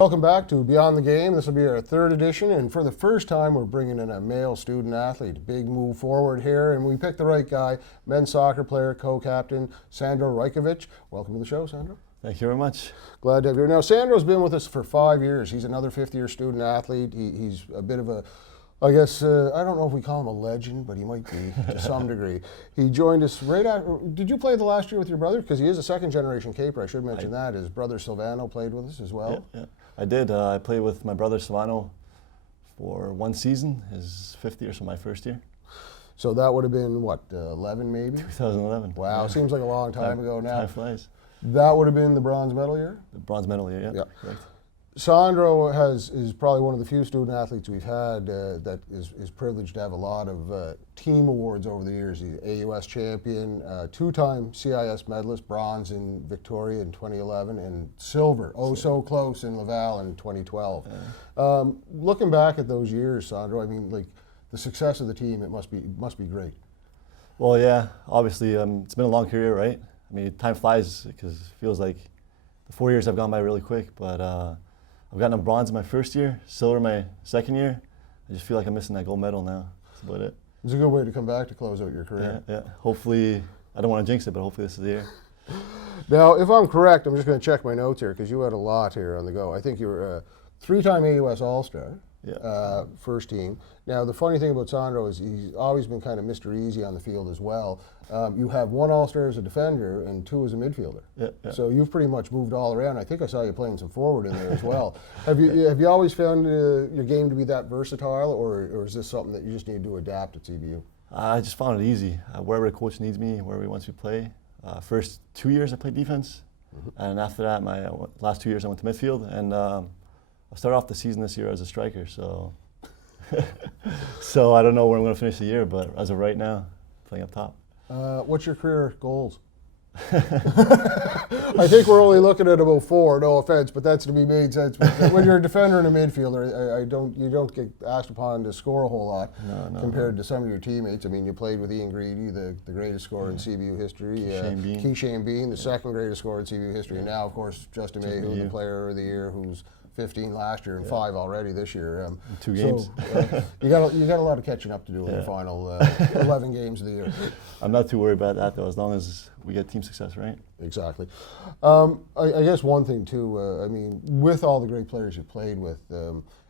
Welcome back to Beyond the Game. This will be our third edition, and for the first time we're bringing in a male student athlete. Big move forward here, and we picked the right guy, men's soccer player, co-captain, Sandro Rajkovic. Welcome to the show, Sandro. Thank you very much. Glad to have you here. Now, Sandro's been with us for 5 years. He's another fifth-year student athlete. He's a bit of a, I guess, I don't know if we call him a legend, but he might be to some degree. He joined us right after. Did you play the last year with your brother? Because he is a second-generation Caper. I should mention that. His brother Silvano played with us as well. Yeah. I did. I played with my brother Silvano for one season, his fifth year, so my first year. So that would have been, what, 11 maybe? 2011. Wow, yeah. Seems like a long time ago now. Time flies. That would have been the bronze medal year? The bronze medal year, yeah. Correct. Sandro is probably one of the few student athletes we've had that is privileged to have a lot of team awards over the years. He's AUS champion, two-time CIS medalist, bronze in Victoria in 2011, and silver, so close in Laval in 2012. Yeah. Looking back at those years, Sandro, I mean, like the success of the team, it must be great. Well, yeah, obviously it's been a long career, right? I mean, time flies because it feels like the 4 years have gone by really quick, but I've gotten a bronze in my first year, silver my second year. I just feel like I'm missing that gold medal now. That's about it. It's a good way to come back to close out your career. Yeah. Hopefully, I don't want to jinx it, but hopefully this is the year. Now, if I'm correct, I'm just going to check my notes here because you had a lot here on the go. I think you were a three-time AUS All-Star, first team. Now, the funny thing about Sandro is he's always been kind of Mr. Easy on the field as well. You have one All-Star as a defender and two as a midfielder. Yeah. So you've pretty much moved all around. I think I saw you playing some forward in there as well. Have you always found your game to be that versatile, or is this something that you just need to adapt at CBU? I just found it easy. Wherever the coach needs me, wherever he wants me to play. First 2 years I played defense, and after that, my last 2 years I went to midfield, and I started off the season this year as a striker. So, so I don't know where I'm going to finish the year, but as of right now, playing up top. What's your career goals? I think we're only looking at about 4. No offense, but that's to be made sense. When you're a defender and a midfielder, you don't get asked upon to score a whole lot compared to some of your teammates. I mean, you played with Ian Greedy, the greatest scorer in CBU history. Keishan Bean, the second greatest scorer in CBU history. And now, of course, Justin Mayhew, the Player of the Year, who's 15 last year and 5 already this year. 2 games. So, you got a lot of catching up to do in the final 11 games of the year. I'm not too worried about that though, as long as we get team success, right? Exactly. I guess one thing too. I mean, with all the great players you played with,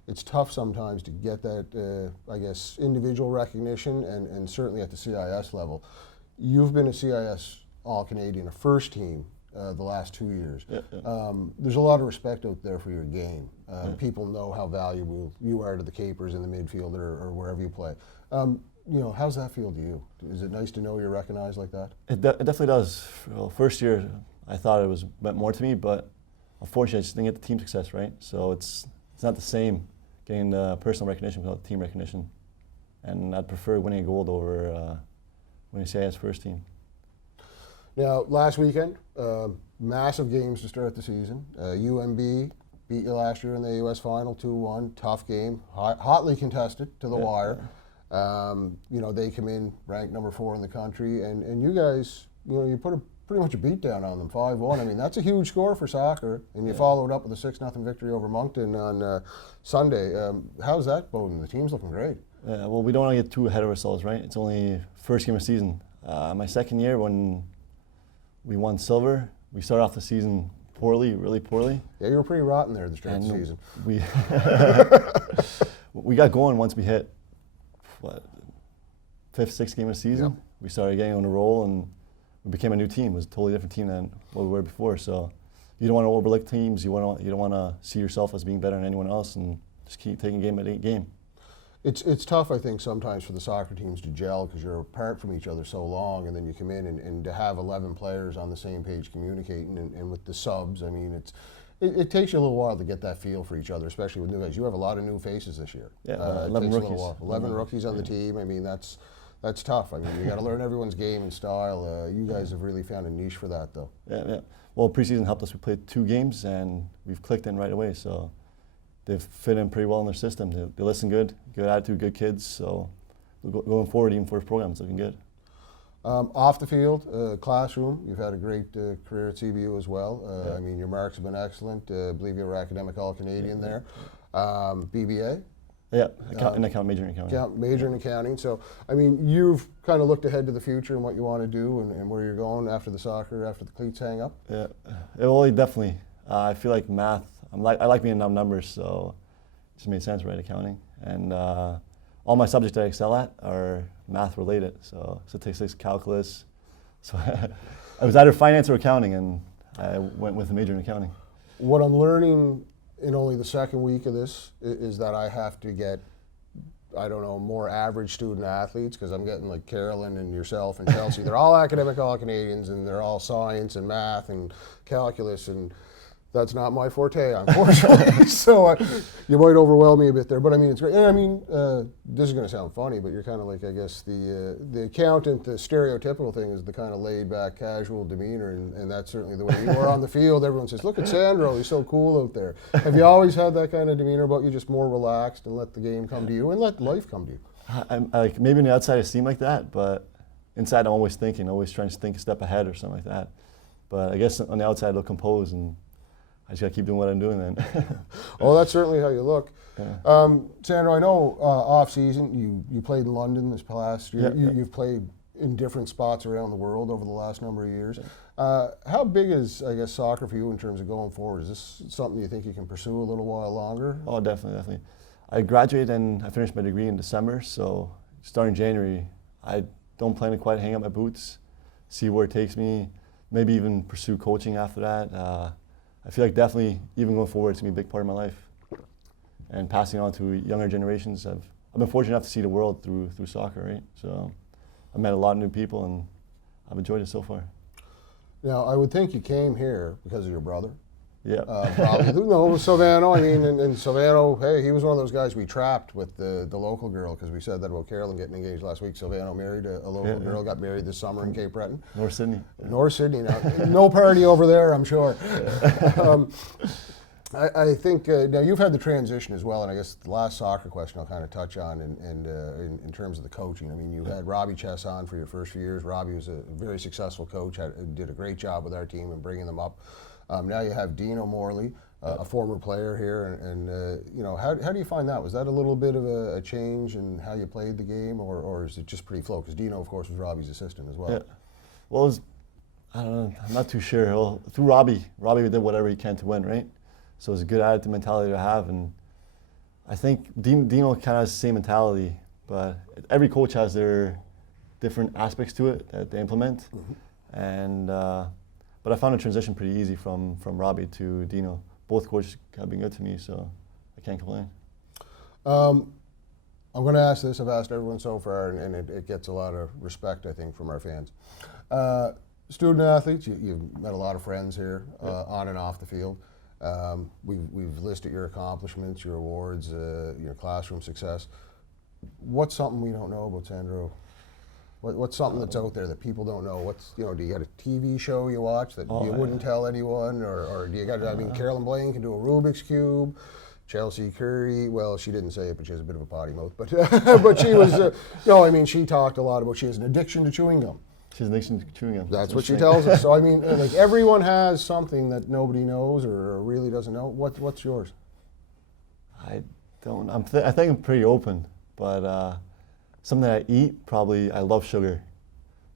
it's tough sometimes to get that. I guess individual recognition, and certainly at the CIS level, you've been a CIS All-Canadian, a first team. The last 2 years. There's a lot of respect out there for your game. People know how valuable you are to the Capers in the midfield or wherever you play. How's that feel to you? Is it nice to know you're recognized like that? It definitely does. Well, first year, I thought it meant more to me, but unfortunately, I just didn't get the team success, right? So it's not the same getting the personal recognition without team recognition. And I'd prefer winning a gold over winning CIS First Team. Now, last weekend, massive games to start the season. UMB beat you last year in the AUS final, 2-1. Tough game, hotly contested to the wire. They come in ranked number 4 in the country, and you guys, you put pretty much a beat down on them, 5-1. I mean, that's a huge score for soccer, and you followed up with a 6-0 victory over Moncton on Sunday. How's that boding? The team's looking great. Yeah, well, we don't want to get too ahead of ourselves, right? It's only first game of the season. My second year when we won silver, we started off the season poorly, really poorly. Yeah, you were pretty rotten there to start the season. We got going once we hit, 5th, 6th game of the season. Yep. We started getting on a roll, and we became a new team. It was a totally different team than what we were before. So you don't want to overlook teams. You don't want to see yourself as being better than anyone else, and just keep taking game by game. It's tough, I think, sometimes for the soccer teams to gel because you're apart from each other so long, and then you come in and to have 11 players on the same page communicating, and with the subs, I mean, it takes you a little while to get that feel for each other, especially with new guys. You have a lot of new faces this year. Yeah, 11 rookies. 11 rookies on the team. I mean, that's tough. I mean, you got to learn everyone's game and style. You guys have really found a niche for that, though. Yeah. Well, preseason helped us. We played 2 games, and we've clicked in right away. So they've fit in pretty well in their system. They listen good attitude, good kids. So going forward, even for his program, it's looking good. Off the field, classroom, you've had a great career at CBU as well. Yeah. I mean, your marks have been excellent. I believe you were academic All-Canadian there. BBA? Yeah, major in accounting. Major in accounting. So, I mean, you've kind of looked ahead to the future and what you want to do and where you're going after the soccer, after the cleats hang up? Yeah, well, definitely. I feel like math, I like being around numbers, so it just made sense, right, accounting. And all my subjects that I excel at are math related, so statistics, calculus. So I was either finance or accounting, and I went with a major in accounting. What I'm learning in only the second week of this is that I have to get, I don't know, more average student athletes, because I'm getting like Carolyn and yourself and Chelsea. They're all academic All-Canadians, and they're all science and math and calculus, and that's not my forte, unfortunately. So you might overwhelm me a bit there, but I mean, it's great. And I mean, this is going to sound funny, but you're kind of like, I guess, the accountant. The stereotypical thing is the kind of laid-back, casual demeanor, and that's certainly the way you are on the field. Everyone says, "Look at Sandro, he's so cool out there." Have you always had that kind of demeanor about you, just more relaxed and let the game come to you and let life come to you? I'm like, maybe on the outside I seem like that, but inside I'm always thinking, always trying to think a step ahead or something like that. But I guess on the outside I'll compose, and I just got to keep doing what I'm doing then. Oh, that's certainly how you look. Yeah. Sandro, I know off season you played in London this past year. Yeah. You've played in different spots around the world over the last number of years. How big is, I guess, soccer for you in terms of going forward? Is this something you think you can pursue a little while longer? Oh, definitely. I graduated and I finished my degree in December, so starting January, I don't plan to quite hang up my boots, see where it takes me, maybe even pursue coaching after that. I feel like definitely, even going forward, it's going to be a big part of my life. And passing on to younger generations. I've been fortunate enough to see the world through soccer, right? So I've met a lot of new people, and I've enjoyed it so far. Now, I would think you came here because of your brother. Yeah. Probably. No, Silvano. I mean, and Silvano, hey, he was one of those guys we trapped with the local girl, because we said that about Carolyn getting engaged last week. Silvano married a local girl, got married this summer in Cape Breton. North Sydney. North Sydney. Now, no party over there, I'm sure. I think now you've had the transition as well, and I guess the last soccer question I'll kind of touch on, in terms of the coaching. I mean, you had Robbie Chess on for your first few years. Robbie was a very successful coach, did a great job with our team and bringing them up. Now you have Dino Morley, a former player here, and you know, how do you find that? Was that a little bit of a change in how you played the game, or is it just pretty flow? Because Dino, of course, was Robbie's assistant as well. Yeah. Well, I don't know. I'm not too sure. Well, through Robbie did whatever he can to win, right? So it's a good attitude mentality to have, and I think Dino kind of has the same mentality, but every coach has their different aspects to it that they implement, and. But I found the transition pretty easy from Robbie to Dino. Both coaches have been good to me, so I can't complain. I'm going to ask this. I've asked everyone so far, and it gets a lot of respect, I think, from our fans. Student athletes, you've met a lot of friends here, on and off the field. We've listed your accomplishments, your awards, your classroom success. What's something we don't know about Sandro? What's something that's out there that people don't know? Do you got a TV show you watch that you wouldn't tell anyone, or do you got? I mean, Carolyn Blaine can do a Rubik's cube. Chelsea Curry, well, she didn't say it, but she has a bit of a potty mouth. But but she was no. I mean, she talked a lot about she has an addiction to chewing gum. She has an addiction to chewing gum. That's what she tells us. So I mean, like, everyone has something that nobody knows or really doesn't know. What's yours? I don't. I think I'm pretty open, but. Something that I eat, probably, I love sugar.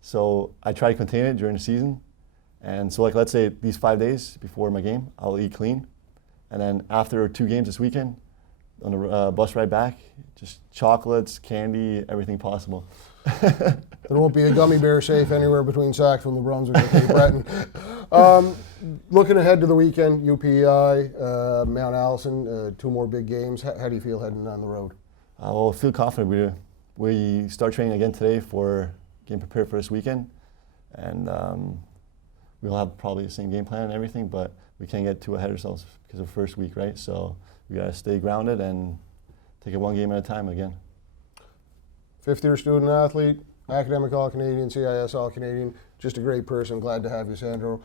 So I try to contain it during the season. And so, like, let's say these 5 days before my game, I'll eat clean. And then after 2 games this weekend, on the bus ride back, just chocolates, candy, everything possible. There won't be a gummy bear safe anywhere between Sackville, New Brunswick, and Cape Breton. Looking ahead to the weekend, UPI, Mount Allison, 2 more big games. How do you feel heading on the road? Well, I feel confident. We start training again today for getting prepared for this weekend, and we'll have probably the same game plan and everything, but we can't get too ahead of ourselves because of the first week, right? So we got to stay grounded and take it one game at a time again. Fifth-year student athlete, academic All-Canadian, CIS All-Canadian, just a great person. Glad to have you, Sandro.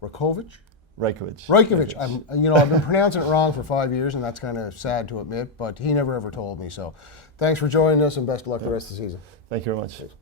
Rajkovic? Rajkovic. I've been pronouncing it wrong for 5 years, and that's kind of sad to admit, but he never ever told me. So thanks for joining us, and best of luck the rest of the season. Thank you very much. Thanks.